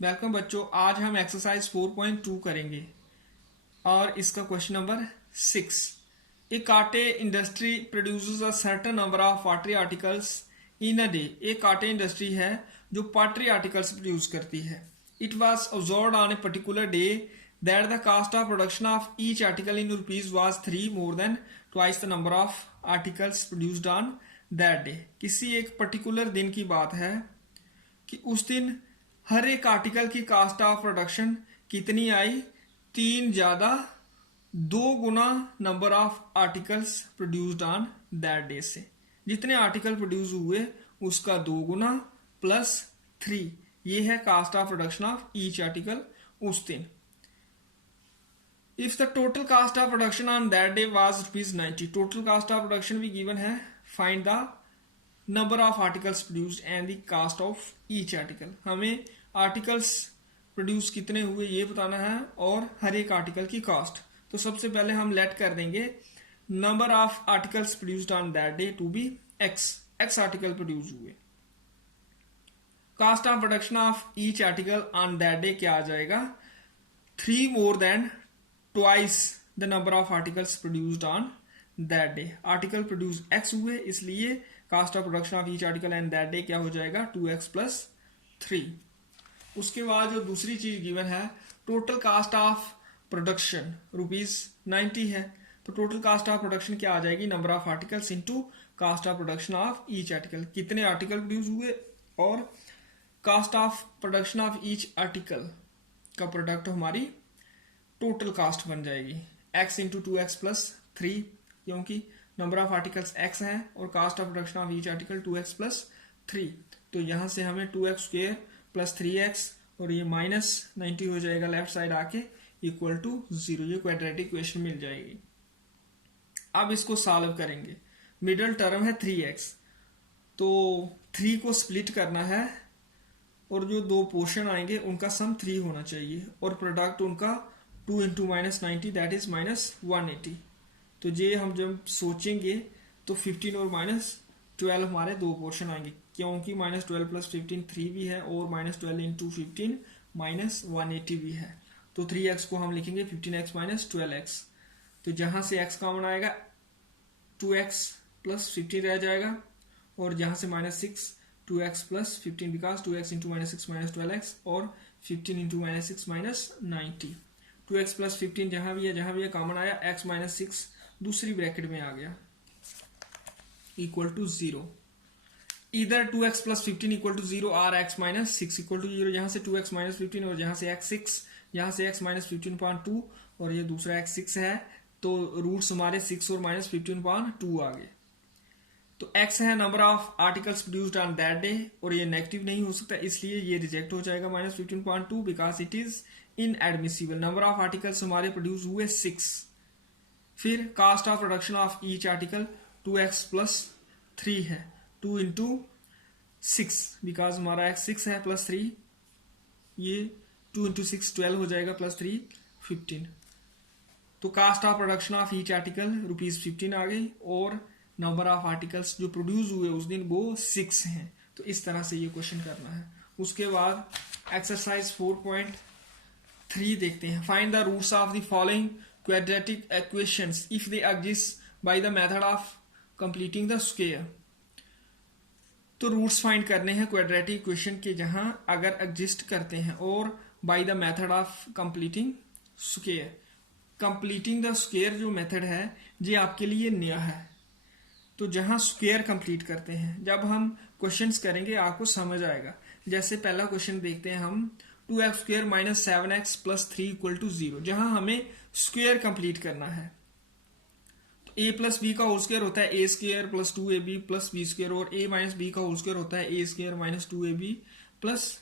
Welcome बच्चों, आज हम एक्सरसाइज 4.2 करेंगे और इसका क्वेश्चन नंबर 6। ए काटे industry produces a certain number of pottery articles in a day. एक काटे इंडस्ट्री है जो पॉटरी आर्टिकल्स प्रोड्यूस करती है। It was observed on a particular day that the cost of production of each article in rupees was 3 more than twice the number of articles produced on that day. किसी एक particular दिन की बात है कि उस दिन हर एक आर्टिकल की कास्ट ऑफ प्रोडक्शन कितनी आई? 3 ज्यादा 2 गुना number of articles produced on that day से। जितने आर्टिकल प्रोड्यूस हुए उसका 2 गुना प्लस 3, ये है cost of production of each article उस दिन। If the total cost of production on that day was ₹90, total cost of production भी गिवन है। Find the number of articles produced and the cost of each article. हमें articles produce कितने हुए ये बताना है और हर एक आर्टिकल की कास्ट। तो सबसे पहले हम लेट कर देंगे number of articles produced on that day to be x article produce हुए। Cost of production of each article on that day क्या आ जाएगा? 3 more than twice the number of articles produced on that day. Article produce x हुए, इसलिए cost of production of each article and that day क्या हो जाएगा? 2x + 3। उसके बाद जो दूसरी चीज गिवन है, टोटल कास्ट ऑफ प्रोडक्शन ₹90 है। तो टोटल कास्ट ऑफ प्रोडक्शन क्या आ जाएगी? Number of articles into cost of production of each article. कितने आर्टिकल प्रोड्यूस हुए और cost of production of each article का प्रोडक्ट हमारी टोटल कास्ट बन जाएगी x इंटू 2x + 3, क्योंकि नंबर ऑफ आर्टिकल्स x है और cost of production of each article 2x + 3। तो यहां से हमें 2x² + 3x और ये -90 हो जाएगा लेफ्ट साइड आके =0। ये क्वाड्रेटिक इक्वेशन मिल जाएगी। अब इसको सॉल्व करेंगे। मिडिल टर्म है 3x, तो 3 को स्प्लिट करना है और जो दो पोर्शन आएंगे उनका सम 3 होना चाहिए और प्रोडक्ट उनका 2 × -90 दैट इज -180। तो ये हम जब सोचेंगे तो 15 और -12 हमारे दो पोर्शन आएंगे, क्योंकि -12 + 15 3 भी है और -12 × 15 -180 भी है। तो 3x को हम लिखेंगे 15x - 12x। तो जहां से x कॉमन आएगा 2x + 15 रह जाएगा और जहां से -6 2x + 15 बिकॉज 2x × -6 -12x और 15 × -6 -90। 2x + 15 जहां भी है कॉमन आया, x - 6 दूसरी ब्रैकेट में आ गया =0। इधर 2x + 15 = 0 और x - 6 = 0। जहां से 2x - 15 और जहां से x 6, जहां से x - 15.2 और ये दूसरा x 6 है, तो रूट्स हमारे 6 और -15.2 आ गए। तो x है number of articles produced on that day और ये नेगेटिव नहीं हो सकता, इसलिए ये रिजेक्ट हो जाएगा -15.2 because it is inadmissible. Number of articles हमारे प्रोड्यूस हुए 6। फिर cost of production of each article 2x + 3 है, 2 × 6 बिकॉज हमारा x 6 है +3, ये 2 × 6 12 हो जाएगा +3 15। तो cost of production of each article ₹15 आ गई और नंबर ऑफ आर्टिकल्स जो प्रोड्यूस हुए उस दिन वो 6 हैं। तो इस तरह से ये क्वेश्चन करना है। उसके बाद एक्सरसाइज 4.3 देखते हैं। Find the roots of the following quadratic equations if they exist by the method of completing the square. तो रूट्स फाइंड करने हैं क्वाड्रेटिक इक्वेशन के जहां अगर एग्जिस्ट करते हैं और bye the method of completing square. Completing the square जो मेथड है ये आपके लिए नया है। तो जहां स्क्वायर कंप्लीट करते हैं, जब हम क्वेश्चंस करेंगे आपको समझ आएगा। जैसे पहला क्वेश्चन देखते हैं हम, 2x² - 7x + 3 = 0। जहां हमें स्क्वायर कंप्लीट करना है तो a + b का होल स्क्वायर होता है a² + 2ab + b² और a - b का होल स्क्वायर होता है a² - 2ab +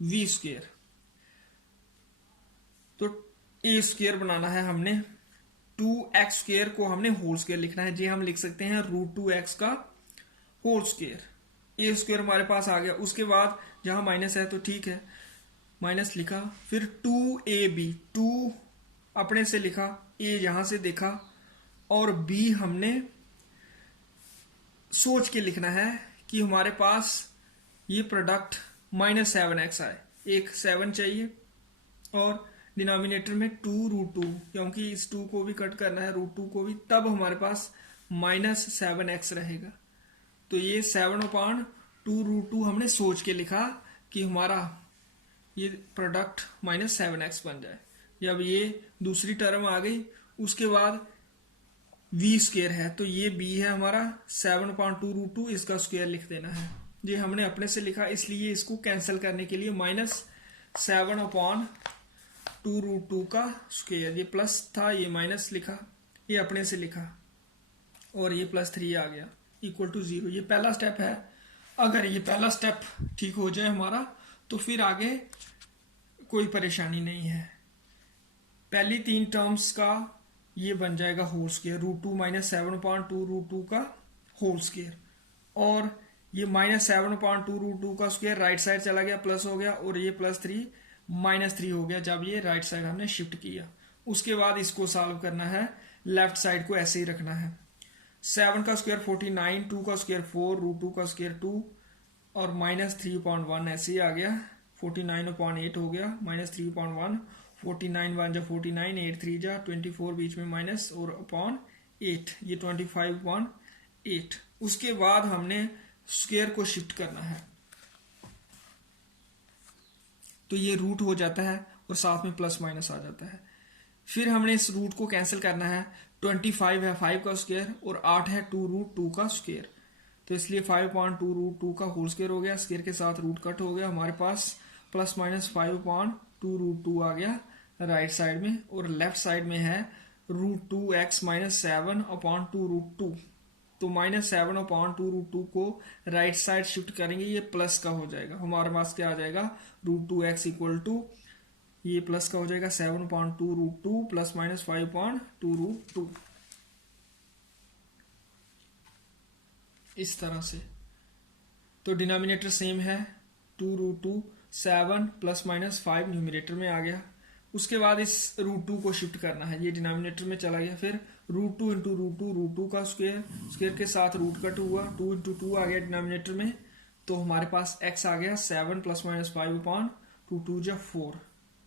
v²। तो a² बनाना है हमने, 2x² को हमने होल स्क्वायर लिखना है, जी हम लिख सकते हैं √2x का होल स्क्वायर। a² हमारे पास आ गया। उसके बाद जहां माइनस है तो ठीक है, माइनस लिखा। फिर 2ab, 2 अपने से लिखा, a यहां से देखा और b हमने सोच के लिखना है कि हमारे पास ये प्रोडक्ट -7x आए। एक 7 चाहिए और डिनोमिनेटर में 2√2, क्योंकि इस 2 को भी कट करना है, √2 को भी, तब हमारे पास -7x रहेगा। तो ये 7/2√2 हमने सोच के लिखा कि हमारा ये प्रोडक्ट -7x बन जाए। जब ये दूसरी टर्म आ गई उसके बाद v² है, तो ये b है हमारा 7/2√2, इसका स्क्वायर लिख देना है। ये हमने अपने से लिखा, इसलिए इसको कैंसिल करने के लिए -7/2√2 का स्क्वायर, ये प्लस था ये माइनस लिखा, ये अपने से लिखा और ये +3 आ गया इक्वल टू 0। ये पहला स्टेप है। अगर ये पहला स्टेप ठीक हो जाए हमारा तो फिर आगे कोई परेशानी नहीं है। पहली 3 टर्म्स का ये बन जाएगा होल स्क्वायर, √2 -7/2√2 का होल स्क्वायर, और ये -7/2√2 का स्क्वायर राइट साइड चला गया, प्लस हो गया, और ये +3 -3 हो गया जब ये राइट साइड हमने शिफ्ट किया। उसके बाद इसको सॉल्व करना है, लेफ्ट साइड को ऐसे ही रखना है। 7 का स्क्वायर 49, 2 का स्क्वायर 4, √2 का स्क्वायर 2 और -3/1 ऐसे ही आ गया। 49/8 हो गया, -3/1, 49 1 जा 49, 8 3 जा 24, बीच में माइनस और /8, ये 25/8। उसके बाद हमने स्क्वायर को शिफ्ट करना है, तो ये रूट हो जाता है और साथ में प्लस माइनस आ जाता है। फिर हमने इस रूट को कैंसिल करना है। 25 है 5 का स्क्वायर और 8 है 2√2 का स्क्वायर, तो इसलिए 5/2√2 का होल स्क्वायर हो गया, स्क्वायर के साथ रूट कट हो गया, हमारे पास +/5/2√2 आ गया राइट साइड में, और लेफ्ट साइड में है √2x - 7/2√2। तो -7/2√2 को राइट साइड शिफ्ट करेंगे, ये प्लस का हो जाएगा, हमारे पास क्या आ जाएगा, √2x इक्वल टू, ये प्लस का हो जाएगा 7/2√2 + -5/2√2, इस तरह से। तो डिनोमिनेटर सेम है, 2√2, 7 ± 5 न्यूमिनेटर में आ गया। उसके बाद इस √2 को शिफ्ट करना है, ये डिनोमिनेटर में चला गया। फिर √2 × √2 का स्क्वायर, स्क्वायर के साथ रूट कट हुआ, 2 × 2 आ गया डिनोमिनेटर में, तो हमारे पास x आ गया 7 ± 5/2 = 4।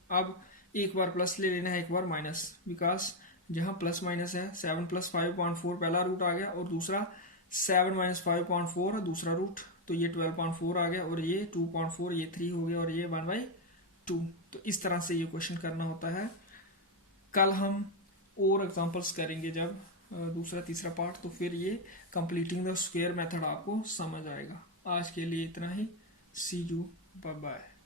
अब एक बार प्लस ले लेना है, एक बार माइनस, बिकॉज जहां प्लस माइनस है 7 + 5/4 पहला रूट आ गया, और दूसरा 7 - 5/4 दूसरा रूट, तो ये 12/4 आ गया, और ये 2/4, ये 3 हो गया, और ये 1/2। तो इस तरह से ये क्वेश्चन करना होता है। कल हम और एग्जांपल्स करेंगे जब दूसरा तीसरा पार्ट, तो फिर ये कंप्लीटिंग द स्क्वायर मेथड आपको समझ आएगा। आज के लिए इतना ही, सी यू, बाय बाय।